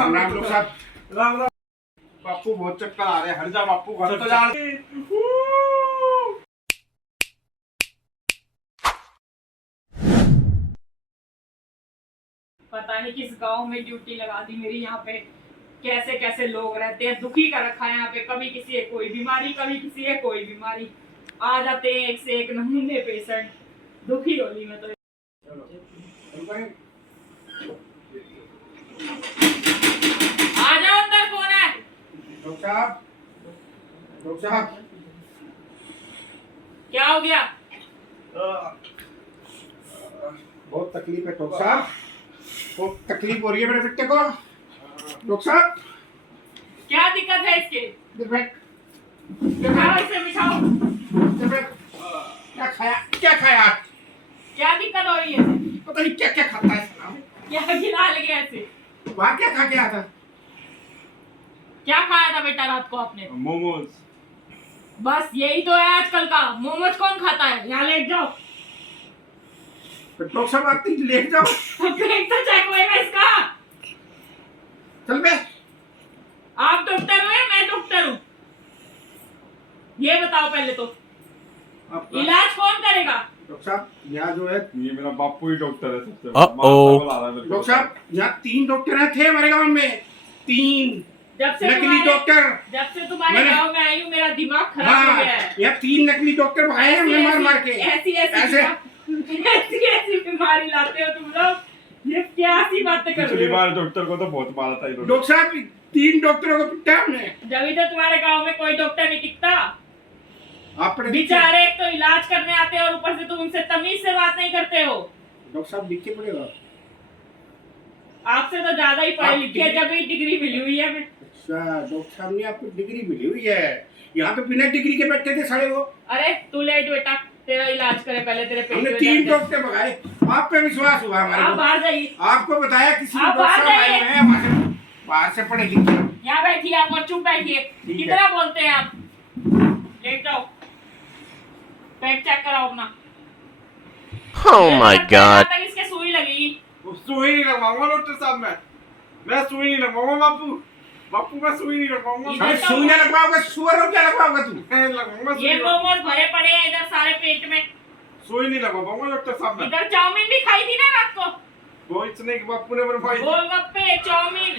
राम राम लोग साहब, राम राम। बापू बहुत चक्कर आ रहे हैं, हट जा बापू, घर तो जा। पता नहीं किस गांव में ड्यूटी लगा दी मेरी। यहाँ पे कैसे कैसे लोग रहते हैं, दुखी कर रखा है यहाँ पे। कभी किसी है कोई बीमारी, कभी किसी है कोई बीमारी, आ जाते हैं एक से एक नमूने पेशेंट। दुखी होली में तो। आ जाओ अंदर, कौन है? डॉक्टर साहब, डॉक्टर साहब, क्या हो गया? बहुत तकलीफ है डॉक्टर साहब, बहुत तकलीफ हो रही है मेरे बेटे को। डॉक्टर साहब, क्या दिक्कत है इसके? बिठाओ इसे, बिठाओ। क्या खाया? क्या दिक्कत हो रही है? पता नहीं क्या क्या खाता है साला। क्या गिरा लगे ऐसे? वहाँ क्या खा के आया था? क्या खाया था बेटा रात को आपने? मोमोज। बस यही तो है आजकल का। मोमोज कौन खाता है? यहाँ लेट जाओ। डॉक्टर साहब आप लेट जाओ। पेट तो चेक होएगा इसका। चल बे। आप डॉक्टर हो या मैं डॉक्टर हूँ? ये बताओ पहले तो। इलाज कौन करेगा? डॉक्टर साहब यहाँ जो है, ये मेरा बापू ही डॉक्टर है सबसे। डॉक्टर साहब यहाँ 3 डॉक्टर थे हमारे गांव में, 3 नकली डॉक्टर। जब से तुम्हारे गांव में आई हूँ मेरा दिमाग खराब हो गया है। यहाँ 3 नकली डॉक्टर भागे हैं हमें मार मार के। ऐसी बीमारी लाते हो तुम लोग। ये क्या सी बातें कर रहे पिछली हो? बार डॉक्टर को तो बहुत मारा था इन्होंने। डॉक्टर साहब 3 डॉक्टरों को पिटा हमने। जब तो तुम्हारे गांव में कोई डॉक्टर नहीं टिकता। आप बेचारे एक तो इलाज करने आते हैं और ऊपर से तुम उनसे तमीज से बात नहीं करते हो। डॉक्टर साहब लिख के पड़ेगा। आपसे तो ज्यादा ही पढ़े लिखे हैं, जब ही डिग्री मिली हुई है। अच्छा डॉक्टर साहब ने आपको डिग्री मिली हुई है। यहाँ तो बिना डिग्री के बैठे थे सारे वो। अरे तू लेट बेटा, तेरा इलाज करे पहले। तेरे पेट हमने में 3 दर्द है। डॉक्टर भगाए, आप पे विश्वास हुआ हमारे आप को। बाहर जाइए। आपको बताया किसी आप डॉक्टर बाहर साहब आए हुए हैं बाहर से पढ़े लिखे। यहाँ बैठिए आप और चुप बैठिए। कितना बोलते हैं आप? लेट जाओ, पेट चेक कराओ अपना। Oh my God! इसके सुई लगेगी। सुई नहीं लगवाऊंगा डॉक्टर साहब। मैं सुई नहीं लगवाऊंगा बापू। बापू मैं सुई नहीं लगवाऊंगा। अरे सुई ना लगवाओगे, सुअर हो क्या लगवाओगे तू? मैं लगवाऊंगा ये सुई। मोमोज भरे पड़े हैं इधर सारे पेट में। सुई नहीं लगवाऊंगा डॉक्टर साहब। इधर चाउमीन भी खाई थी ना रात को। वो इतने कि बापू ने बनवाई थी। गोलगप्पे, चाउमीन,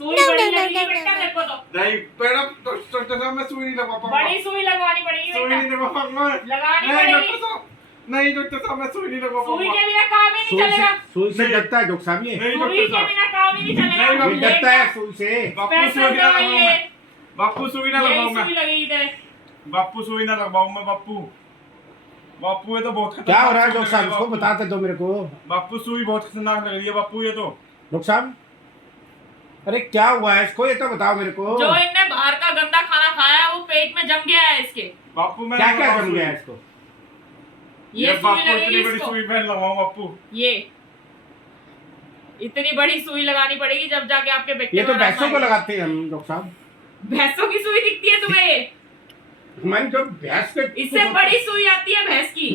सुई बड़ी लगी बेटा मेरे को तो। नहीं बेटा डॉक्टर साहब मैं सुई नहीं लगवा पाऊंगा। बड़ी सुई लगवानी पड़ेगी सुई नहीं बेटा। लगवा पाऊंगा। लगानी नहीं पड़ेगी। डॉक्टर साहब, नहीं डॉक्टर साहब मैं सुई नहीं लगवा सुई पाऊंगा। के बिना काम ही नहीं चलेगा। सुई से डरता है डॉक्टर साहब ये। नहीं सुई डॉक्टर के साहब, बिना काम ही नहीं चलेगा। नहीं, ये डरता है सुई से। बापू पैसा सुई ना दवाई लगवाऊं है। मैं। बापू सुई ना यही लगवाऊं मैं। सुई लगी इधर। बापू सुई ना लगवाऊं मैं बापू। बापू ये तो बहुत क्या हो रहा है सुई डॉक्टर साहब? लग रही है इसको बापू। बताते दो मेरे को। बापू सुई बहुत खतरनाक लग रही है बापू ये तो। डॉक्टर साहब अरे क्या हुआ है इसको, ये तो बताओ मेरे को। जो इनने बाहर का गंदा खाना खाया है वो पेट में जम गया है इसके। बापू मैं क्या क्या लगवाऊं जम सुई। गया है इसको? ये सुई बापू लगेगी इतनी बड़ी इसको। सुई पहन लगाऊं बापू। ये इतनी बड़ी सुई लगानी पड़ेगी जब जाके आपके बेटे ये तो में आराम भैंसों को आएगा। लगाते हैं हम डॉक्टर साहब। भैंसों की सुई दिखती है तुम्हें? ये हमारी जो भैंस के इससे बड़ी सुई आती है भैंस की।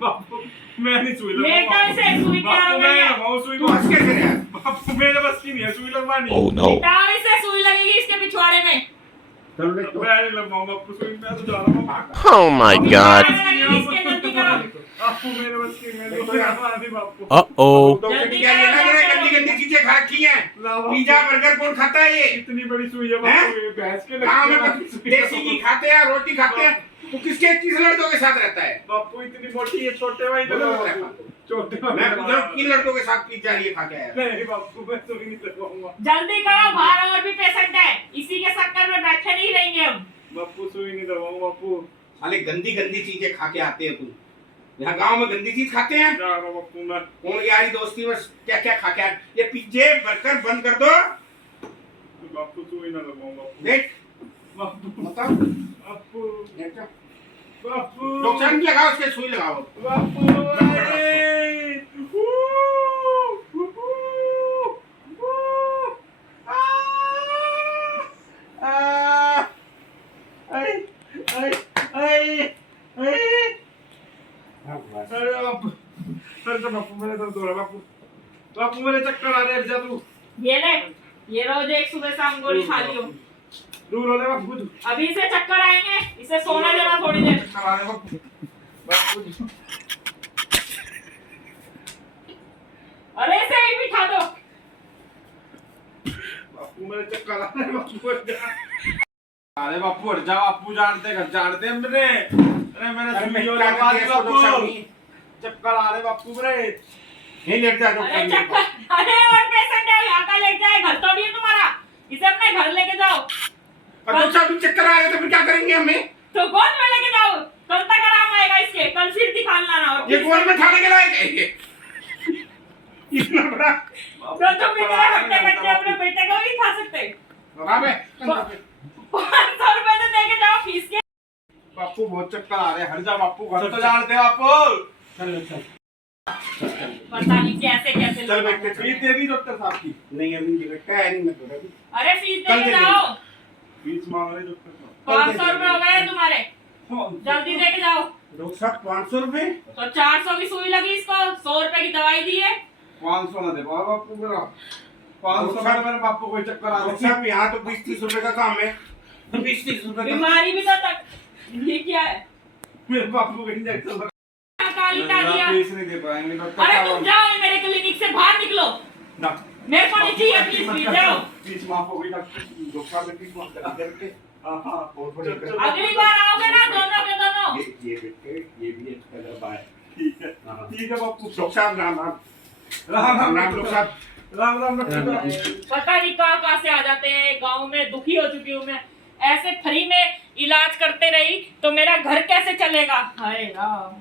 बापू मैं नहीं सुई लेटा लगवाऊं। इसे सुई क्या बापू मैं लगेगी? लगवाऊं सुई। तू हंस के कर यार। बापू मेरे बस की नहीं है सुई लगवानी। Oh no! लेटाओ इसे, सुई लगेगी इसके पिछवाड़े में। चलो ले तो। मैं नहीं लगवाऊं बापू सुई। मैं तो जा रहा हूं। Oh my God! इसके जल्दी करो। बापू मेरे बस की नहीं है। सुई लगवानी बापू। Uh-oh! डॉक्टर की क्या लेना देना, गंदी गंदी चीजें खा रखी हैं। पिज्जा बर्गर कौन खाता है ये? इतनी बड़ी सुई है बापू। ये भैंस के गाँव में लगती बस है। देसी घी खाते हैं, रोटी खाते हैं। तू किस लड़कों के साथ रहता है? बापू इतनी मोटी है, छोटे भाई तो बोलो, नहीं। छोटे भाई मैं पूछ रहा हूँ, किन लड़कों के साथ पिज्जा ये खा के आया? नहीं बापू मैं सुई नहीं लगवाऊंगा। जल्दी करो, बाहर और भी पेशेंट है। इसी के चक्कर में बैठे नहीं रहेंगे हम। बापू सुई नहीं लगवाऊंगा बापू। साले गंदी गंदी चीजें खा के आते हैं तुम। यहाँ गांव में गंदी चीज खाते हैं। जा रहा हूं बापू मैं। कौन यारी दोस्ती में क्या क्या खा के आए? ये पिज्जे बर्गर बंद कर दो। बापू सुई ना लगवाऊंगा देख बापू। बताओ। बापू देख जाओ। बापू डॉक्टर ने लगाओ, उसके सुई लगाओ। बापू बापू मेरे दर्द हो रहा है बापू। बापू मेरे चक्कर आ रहे हैं। जा तू ये ले, ये रोज एक सुबह शाम गोली खा लियो। दूर हो ले बापू तू। अभी इसे चक्कर आएंगे, इसे सोने देना थोड़ी देर। चक्कर आ रहे बापू। बापू जी। अरे इसे ही बिठा दो। बापू मेरे चक्कर आ रहे बापू हट जा। अरे बापू हट जा बापू जानते घर जानते मेरे। अरे मेरे अरे मैं सुइयों क्या लगा कर दी दिया इसको डॉक्टर साहब बापू। ने? चक्कर आ रहे बापू मेरे। नहीं लेट जा डॉक्टर अरे मेरे चक्कर, पास। अरे और पेशेंट है, यहाँ का लेके आए, घर तोड़िए तुम्हारा। इसे अपने घर लेके जाओ। अब डॉक्टर साहब चक्कर आ रहे तो फिर क्या करेंगे हमें? तो गोद में लेके जाओ, कल तक आराम आएगा इसके, कल फिर दिखाने लाना। और ये फिर गोल में खाने के लायक है ये। इतना बड़ा तो तुम भी तेरे हट्टे कट्टे अपने बेटे को भी खा सकते। बाप है। 500 रुपए तो दे के जाओ फीस के। बापू बहुत चक्कर आ रहे हट जा बापू घर तो जानते बापू। चल चल पता नहीं कैसे कैसे चल लोग बैठ के आते हैं। फीस दे दी डॉक्टर साहब की। नहीं अभी नहीं बेटा है नहीं मैं तो अभी अरे फीस कल दे के दे जाओ। फीस मांग रहे डॉक्टर साहब। 500 रुपए हो गए तुम्हारे, जल्दी दे के जाओ। डॉक्टर साहब 500 रुपए तो 400 की सुई लगी इसको, 100 रुपए की दवाई दी है। 500 ना दे बापू मेरा। 500 में मेरे बापू को चक्कर आ डॉक्टर रहे। साहब यहाँ तो 20-30 रुपए का काम है 20-30 रुपए का बीमारी भी तो तक, ये क्या है? मेरे बापू को इंजेक्शन लगा। काली दिया। फीस नहीं दे पाएंगे डॉक्टर अरे साहब। तुम जाओ मेरे क्लिनिक से बाहर निकलो, ना मेरे को नहीं चाहिए प्लीज, प्लीज जाओ। फीस माफ हो गई डॉक्टर डॉक्टर साहब ने फीस माफ कर दी करके हाँ हाँ और बड़े चल, चल। अगली बार आओगे ना दोनों के दोनों। ये बेटे ये भी एक कदर बाय ठीक है हाँ। ठीक है बापू। डॉक्टर साहब राम राम राम राम डॉक्टर साहब राम राम डॉक्टर साहब। पता नहीं कहाँ से आ जाते हैं। गांव में दुखी हो चुकी हूँ मैं, ऐसे फ्री में इलाज करते रही तो मेरा घर कैसे चलेगा। हाय राम।